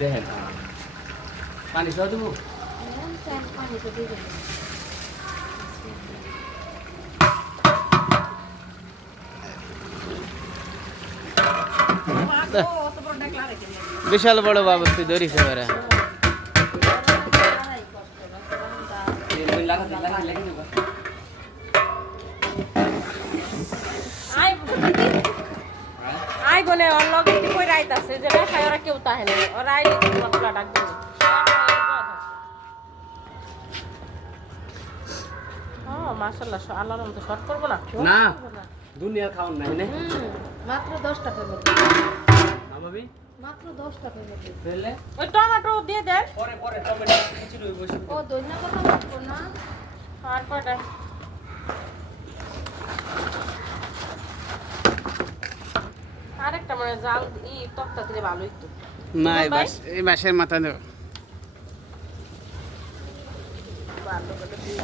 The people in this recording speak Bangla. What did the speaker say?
দেখেন পানি সহ দেবো বিশাল বড় বাবু তুই ধরিস এবারে আই গনে ওর লগে কি কই রাইতাছে যে না খায় ওরা কেউ তাহে না ওরা আই পুরা ডাক দিবে হ্যাঁ মাশাআল্লাহ আল্লাহর রহমতে শর্ট করব না না দুনিয়ার খাওন নাই না মাত্র 10 টাকা মতো না ভাবি মাত্র 10 টাকা মতো পেলে ওই টমেটো দিয়ে দেন পরে পরে টমেটো কিছু রই বসে ও ধনিয়া পাতা লাগবে না আর কয়টা আরেকটা মানে জাল তক্তা দিলে ভালো হইতো না এই মাসের মাথা দেব ভালো করে দিয়ে